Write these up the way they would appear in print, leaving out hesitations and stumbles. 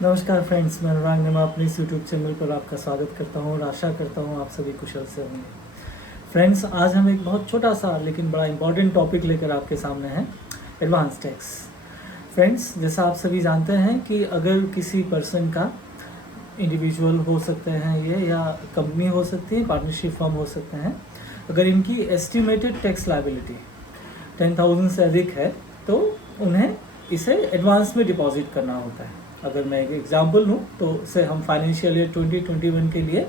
नमस्कार फ्रेंड्स, मैं अनुराग नेमा अपने इस यूट्यूब चैनल पर आपका स्वागत करता हूँ और आशा करता हूँ आप सभी कुशल से होंगे। फ्रेंड्स, आज हम एक बहुत छोटा सा लेकिन बड़ा इम्पॉर्टेंट टॉपिक लेकर आपके सामने हैं, एडवांस टैक्स। फ्रेंड्स, जैसा आप सभी जानते हैं कि अगर किसी पर्सन का, इंडिविजुअल हो सकते हैं ये या कंपनी हो सकती है, पार्टनरशिप फर्म हो सकते हैं, अगर इनकी एस्टिमेटेड टैक्स लायबिलिटी 10,000 से अधिक है तो उन्हें इसे एडवांस में डिपॉजिट करना होता है। अगर मैं एक एग्जांपल लूँ तो से हम फाइनेंशियल ईयर 2021 के लिए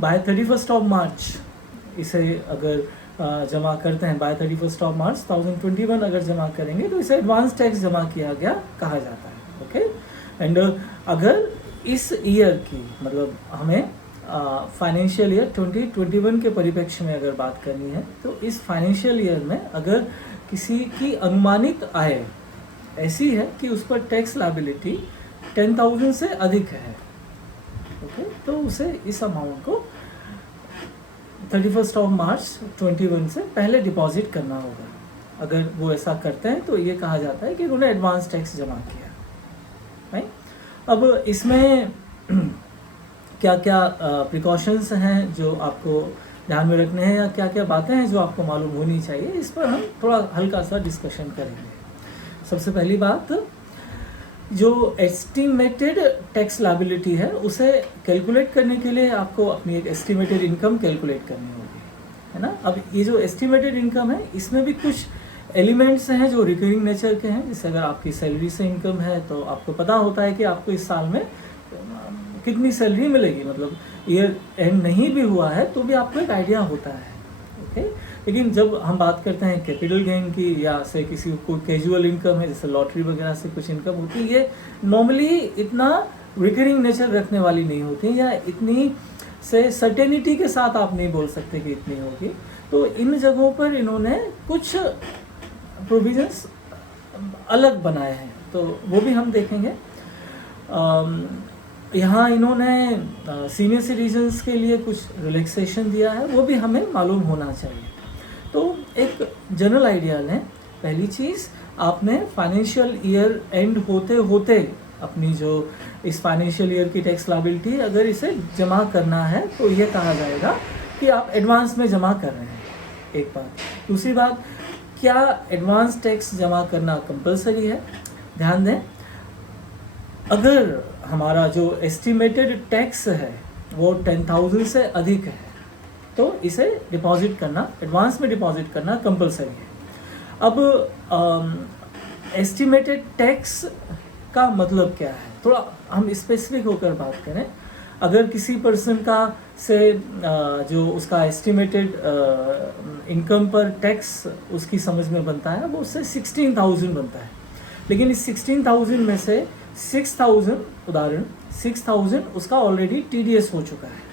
बाय 31 ऑफ मार्च इसे अगर जमा करते हैं, बाय 31 ऑफ मार्च 2021 अगर जमा करेंगे तो इसे एडवांस टैक्स जमा किया गया कहा जाता है। ओके, एंड अगर इस ईयर की, मतलब हमें फाइनेंशियल ईयर 2021 के परिप्रेक्ष्य में अगर बात करनी है तो इस फाइनेंशियल ईयर में अगर किसी की अनुमानित आय ऐसी है कि उस पर टैक्स लायबिलिटी 10,000 से अधिक है, ओके, तो उसे इस अमाउंट को 31 ऑफ मार्च 21 से पहले डिपॉजिट करना होगा। अगर वो ऐसा करते हैं तो ये कहा जाता है कि उन्होंने एडवांस टैक्स जमा किया। राइट, अब इसमें क्या क्या प्रिकॉशंस हैं जो आपको ध्यान में रखने हैं या क्या क्या बातें हैं जो आपको मालूम होनी चाहिए, इस पर हम थोड़ा हल्का सा डिस्कशन करेंगे। सबसे पहली बात, जो एस्टिमेटेड टैक्स लायबिलिटी है उसे कैलकुलेट करने के लिए आपको अपनी एक एस्टिमेटेड इनकम कैलकुलेट करनी होगी, है ना। अब ये जो एस्टिमेटेड इनकम है इसमें भी कुछ एलिमेंट्स हैं जो रिकरिंग नेचर के हैं। जैसे अगर आपकी सैलरी से इनकम है तो आपको पता होता है कि आपको इस साल में कितनी सैलरी मिलेगी, मतलब ईयर एंड नहीं भी हुआ है तो भी आपको एक आइडिया होता है। ओके, लेकिन जब हम बात करते हैं कैपिटल गेन की या से किसी को कैजुअल इनकम है, जैसे लॉटरी वगैरह से कुछ इनकम होती है, ये नॉर्मली इतना रिकरिंग नेचर रखने वाली नहीं होती या इतनी से सर्टेनिटी के साथ आप नहीं बोल सकते कि इतनी होगी। तो इन जगहों पर इन्होंने कुछ प्रोविजंस अलग बनाए हैं, तो वो भी हम देखेंगे। यहाँ इन्होंने सीनियर सिटीजन्स के लिए कुछ रिलैक्सेशन दिया है, वो भी हमें मालूम होना चाहिए। तो एक जनरल आइडिया लें। पहली चीज़, आपने फाइनेंशियल ईयर एंड होते होते अपनी जो इस फाइनेंशियल ईयर की टैक्स लायबिलिटी अगर इसे जमा करना है तो ये कहा जाएगा कि आप एडवांस में जमा कर रहे हैं, एक बात। दूसरी बात, क्या एडवांस टैक्स जमा करना कंपलसरी है? ध्यान दें, अगर हमारा जो एस्टिमेटेड टैक्स है वो 10,000 से अधिक है तो इसे डिपॉजिट करना, एडवांस में डिपॉजिट करना कंपलसरी है। अब एस्टिमेटेड टैक्स का मतलब क्या है, थोड़ा हम स्पेसिफिक होकर बात करें। अगर किसी पर्सन का से जो उसका एस्टिमेटेड इनकम पर टैक्स उसकी समझ में बनता है वो उससे 16,000 बनता है, लेकिन इस 16,000 में से 6,000, उदाहरण 6,000 उसका ऑलरेडी TDS हो चुका है,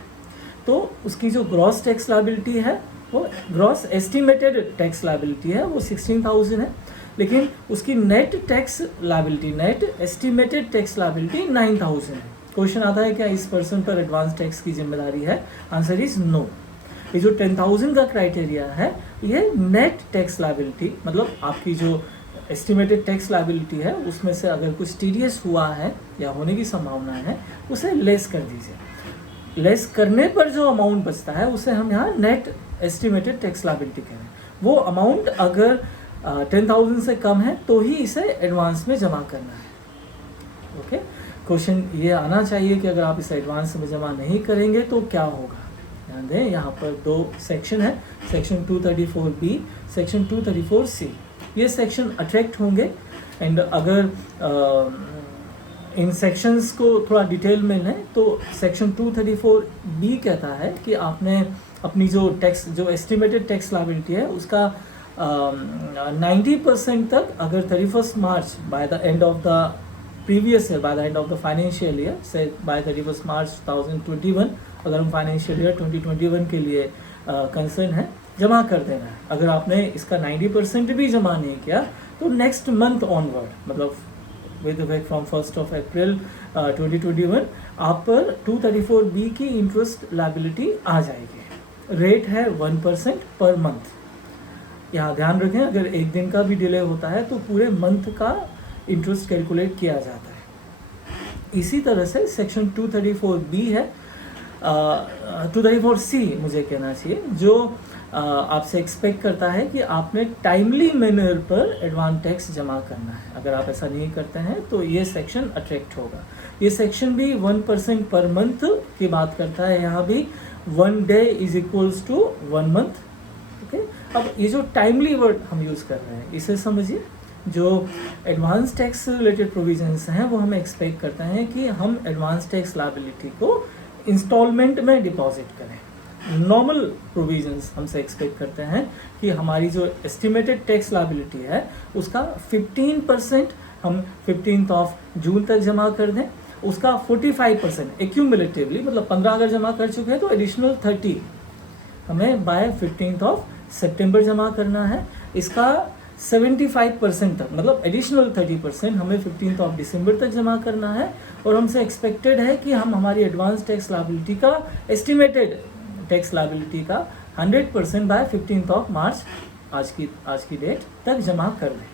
तो उसकी जो ग्रॉस टैक्स लायबिलिटी है, वो ग्रॉस एस्टिमेटेड टैक्स लायबिलिटी है, वो 16,000 है, लेकिन उसकी net tax liability, net estimated tax liability 9,000 है। क्वेश्चन आता है क्या इस पर्सन पर एडवांस टैक्स की जिम्मेदारी है? Answer is no. ये जो 10,000 का क्राइटेरिया है ये नेट टैक्स लायबिलिटी, मतलब आपकी जो एस्टिमेटेड टैक्स लायबिलिटी है उसमें से अगर कुछ TDS हुआ है या होने की संभावना है उसे लेस कर दीजिए। लेस करने पर जो अमाउंट बचता है उसे हम यहाँ नेट एस्टिमेटेड टैक्स लायबिलिटी कह रहे हैं। वो अमाउंट अगर 10,000 से कम है तो ही इसे एडवांस में जमा करना है। ओके, क्वेश्चन ये आना चाहिए कि अगर आप इसे एडवांस में जमा नहीं करेंगे तो क्या होगा। ध्यान दें, यहाँ पर दो सेक्शन है, सेक्शन 234B, सेक्शन 234C। ये सेक्शन अट्रैक्ट होंगे एंड अगर इन सेक्शंस को थोड़ा डिटेल में लें तो सेक्शन 234B कहता है कि आपने अपनी जो टैक्स, जो एस्टिमेटेड टैक्स लायबिलिटी है उसका 90% तक अगर 31 March by the end of the previous year, by the end of the financial year, से बाय 31 मार्च 2021, अगर हम फाइनेंशियल ईयर 2021 के लिए कंसर्न है, जमा कर देना है। अगर आपने इसका 90% भी जमा नहीं किया तो नेक्स्ट मंथ ऑनवर्ड, मतलब विद इफेक्ट फ्रॉम 1 अप्रैल 2021 आप पर 234B की इंटरेस्ट लायबिलिटी आ जाएगी। रेट है 1% पर मंथ। यहाँ ध्यान रखें, अगर एक दिन का भी डिले होता है तो पूरे मंथ का इंटरेस्ट कैलकुलेट किया जाता है। इसी तरह से सेक्शन 234B है, 234C मुझे कहना चाहिए, जो आपसे एक्सपेक्ट करता है कि आपने टाइमली मैनर पर एडवांस टैक्स जमा करना है। अगर आप ऐसा नहीं करते हैं तो ये सेक्शन अट्रैक्ट होगा। ये सेक्शन भी 1% पर मंथ की बात करता है, यहाँ भी 1 day is equals to 1 month. Okay, अब ये जो टाइमली वर्ड हम यूज़ कर रहे हैं इसे समझिए। जो एडवांस टैक्स रिलेटेड प्रोविजंस हैं वो हमें एक्सपेक्ट करते हैं कि हम एडवांस टैक्स लायबिलिटी को इंस्टॉलमेंट में डिपॉजिट करें। नॉर्मल प्रोविजंस हमसे एक्सपेक्ट करते हैं कि हमारी जो एस्टिमेटेड टैक्स लायबिलिटी है उसका 15% हम 15th ऑफ जून तक जमा कर दें, उसका 45% एक्यूमुलेटिवली, मतलब 15 अगर जमा कर चुके हैं तो एडिशनल 30 हमें बाय 15th ऑफ सितंबर जमा करना है। इसका 75% तक, मतलब एडिशनल 30% हमें 15th ऑफ दिसंबर तक जमा करना है। और हमसे एक्सपेक्टेड है कि हम हमारी एडवांस टैक्स लायबिलिटी का एस्टिमेटेड टैक्स लायबिलिटी का 100% बाय 15th ऑफ मार्च, आज की डेट तक जमा कर दें।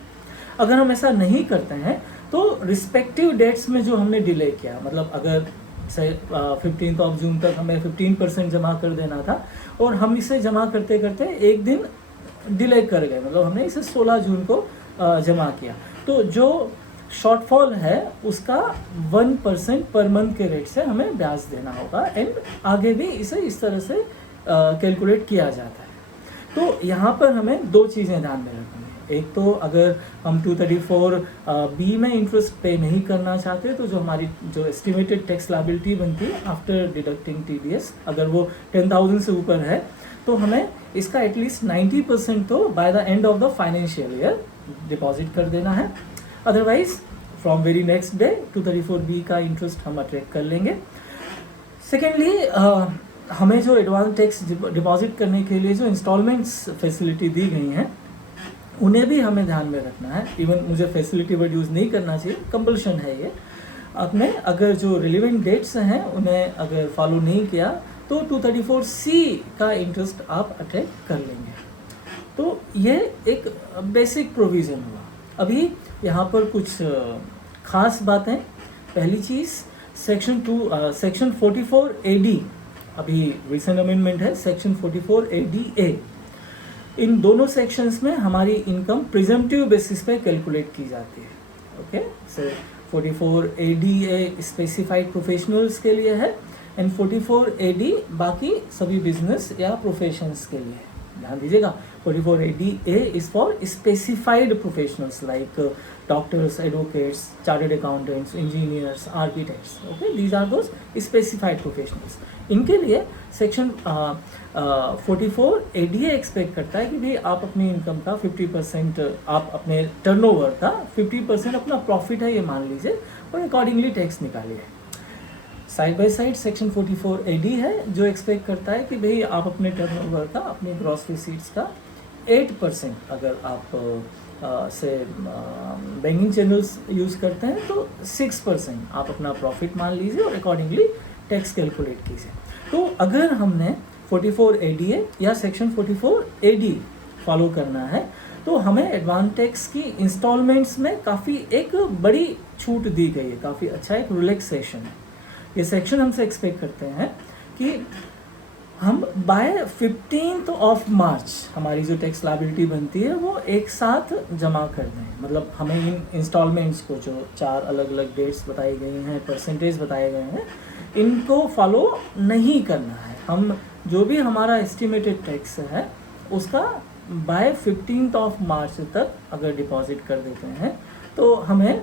अगर हम ऐसा नहीं करते हैं तो रिस्पेक्टिव डेट्स में जो हमने डिले किया, मतलब अगर से 15th ऑफ जून तक हमें 15% जमा कर देना था और हम इसे जमा करते करते एक दिन डिले कर गए, मतलब हमने इसे 16 जून को जमा किया, तो जो शॉर्टफॉल है उसका 1% पर मंथ के रेट से हमें ब्याज देना होगा। एंड आगे भी इसे इस तरह से कैलकुलेट किया जाता है। तो यहाँ पर हमें दो चीज़ें ध्यान में रखनी है। एक तो अगर हम 234B में इंटरेस्ट पे नहीं करना चाहते तो जो हमारी जो एस्टिमेटेड टैक्स लायबिलिटी बनती है आफ्टर डिडक्टिंग TDS, अगर वो 10,000 से ऊपर है तो हमें इसका एटलीस्ट 90% तो bye the end of the financial year deposit कर देना है। Otherwise from very next day 234B का इंटरेस्ट हम अट्रैक्ट कर लेंगे। सेकेंडली, हमें जो एडवांस टैक्स डिपॉजिट करने के लिए जो इंस्टॉलमेंट्स फैसिलिटी दी गई हैं उन्हें भी हमें ध्यान में रखना है। इवन मुझे फैसिलिटी वर्ड यूज़ नहीं करना चाहिए, कंपल्शन है ये। आपने अगर जो रिलेवेंट डेट्स हैं उन्हें अगर फॉलो नहीं किया तो 234C का इंटरेस्ट आप अट्रैक्ट कर लेंगे। तो ये एक बेसिक प्रोविज़न हुआ। अभी यहाँ पर कुछ ख़ास बातें। पहली चीज़, सेक्शन 44AD, अभी रिसेंट अमेंडमेंट है, सेक्शन 44ADA। इन दोनों सेक्शंस में हमारी इनकम प्रिजम्पटिव बेसिस पे कैलकुलेट की जाती है। ओके, सो 44ADA स्पेसिफाइड प्रोफेशनल्स के लिए है एंड 44AD बाकी सभी बिजनेस या प्रोफेशंस के लिए है। ध्यान दीजिएगा, 44ADA is for specified professionals like doctors, advocates, chartered accountants, engineers, architects. Okay, these are those specified professionals. इनके लिए सेक्शन 44ADA एक्सपेक्ट करता है कि भाई आप अपनी इनकम का 50%, आप अपने टर्नओवर का 50% अपना प्रॉफिट है ये मान लीजिए और अकॉर्डिंगली टैक्स निकालिए। Side by side section 44AD है जो एक्सपेक्ट करता है कि भाई आप अपने टर्नओवर का, अपने ग्रॉस रिसीट्स का 8%, अगर आप से बैंकिंग चैनल्स यूज़ करते हैं तो 6% आप अपना प्रॉफिट मान लीजिए और अकॉर्डिंगली टैक्स कैलकुलेट कीजिए। तो अगर हमने 44ADA या सेक्शन 44AD फॉलो करना है तो हमें एडवांस टैक्स की इंस्टॉलमेंट्स में काफ़ी एक बड़ी छूट दी गई है, काफ़ी अच्छा एक रिलैक्सेशन है। ये सेक्शन हमसे एक्सपेक्ट करते हैं कि हम बाय 15th ऑफ मार्च हमारी जो टैक्स लायबिलिटी बनती है वो एक साथ जमा कर दें। मतलब हमें इन इंस्टॉलमेंट्स को, जो 4 अलग अलग डेट्स बताई गई हैं, परसेंटेज बताए गए हैं, इनको फॉलो नहीं करना है। हम जो भी हमारा एस्टिमेटेड टैक्स है उसका बाय 15th ऑफ मार्च तक अगर डिपॉजिट कर देते हैं तो हमें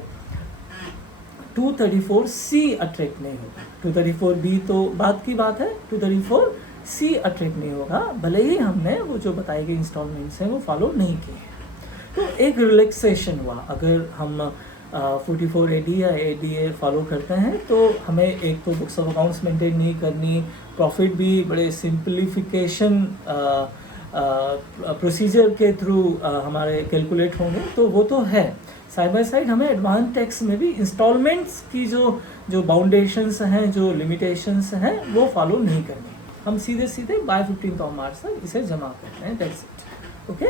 234C अट्रैक्ट नहीं होगा। 234B तो बात की बात है, 234C अट्रैक्ट नहीं होगा, भले ही हमने वो जो बताई गई इंस्टॉलमेंट्स हैं वो फॉलो नहीं किए हैं। तो एक रिलैक्सेशन हुआ। अगर हम 44AD या ADA फॉलो करते हैं तो हमें एक तो बुक्स ऑफ अकाउंट्स मेंटेन नहीं करनी, प्रॉफिट भी बड़े सिंप्लीफिकेशन प्रोसीजर के थ्रू हमारे कैलकुलेट होंगे, तो वो तो है। साइड बाय साइड हमें एडवांस टैक्स में भी इंस्टॉलमेंट्स की जो बाउंडेशंस हैं, जो लिमिटेशंस हैं, वो फॉलो नहीं करनी। हम सीधे सीधे बाय 15th ऑफ मार्च तक इसे जमा करते हैं, दैट्स इट। ओके,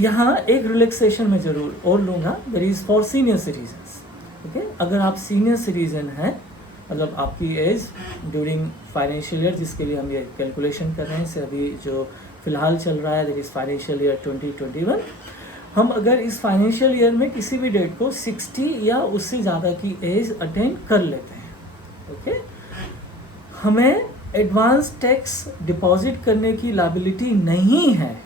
यहाँ एक रिलैक्सेशन में ज़रूर और लूँगा, that is for senior citizens. Okay. अगर आप सीनियर सिटीजन हैं, मतलब आपकी एज ड्यूरिंग फाइनेंशियल ईयर जिसके लिए हम ये कैलकुलेशन कर रहे हैं, से अभी जो फ़िलहाल चल रहा है दैट इज़ फाइनेंशियल ईयर 2021, हम अगर इस फाइनेंशियल ईयर में किसी भी डेट को 60 या उससे ज़्यादा की एज अटेंड कर लेते हैं, ओके, हमें एडवांस टैक्स डिपॉजिट करने की लायबिलिटी नहीं है।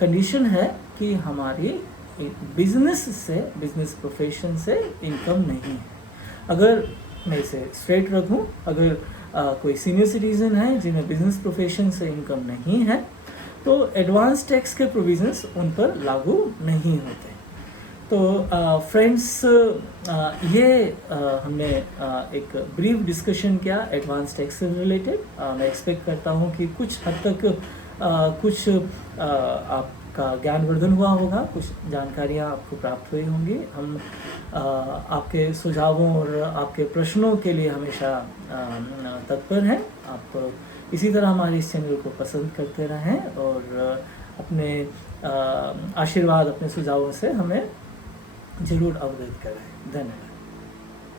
कंडीशन है कि हमारी बिजनेस प्रोफेशन से इनकम नहीं है। अगर मैं इसे स्ट्रेट रखूं, अगर कोई सीनियर सिटीज़न है जिन्हें बिजनेस प्रोफेशन से इनकम नहीं है, तो एडवांस टैक्स के प्रोविजंस उन पर लागू नहीं होते। तो फ्रेंड्स, ये हमने एक ब्रीफ डिस्कशन किया एडवांस टैक्स से रिलेटेड। मैं एक्सपेक्ट करता हूँ कि कुछ हद तक कुछ आपका ज्ञानवर्धन हुआ होगा, कुछ जानकारियाँ आपको प्राप्त हुई होंगी। हम आपके सुझावों और आपके प्रश्नों के लिए हमेशा तत्पर हैं। आप इसी तरह हमारे इस चैनल को पसंद करते रहें और अपने आशीर्वाद, अपने सुझावों से हमें ज़रूर अवगत करें। धन्यवाद।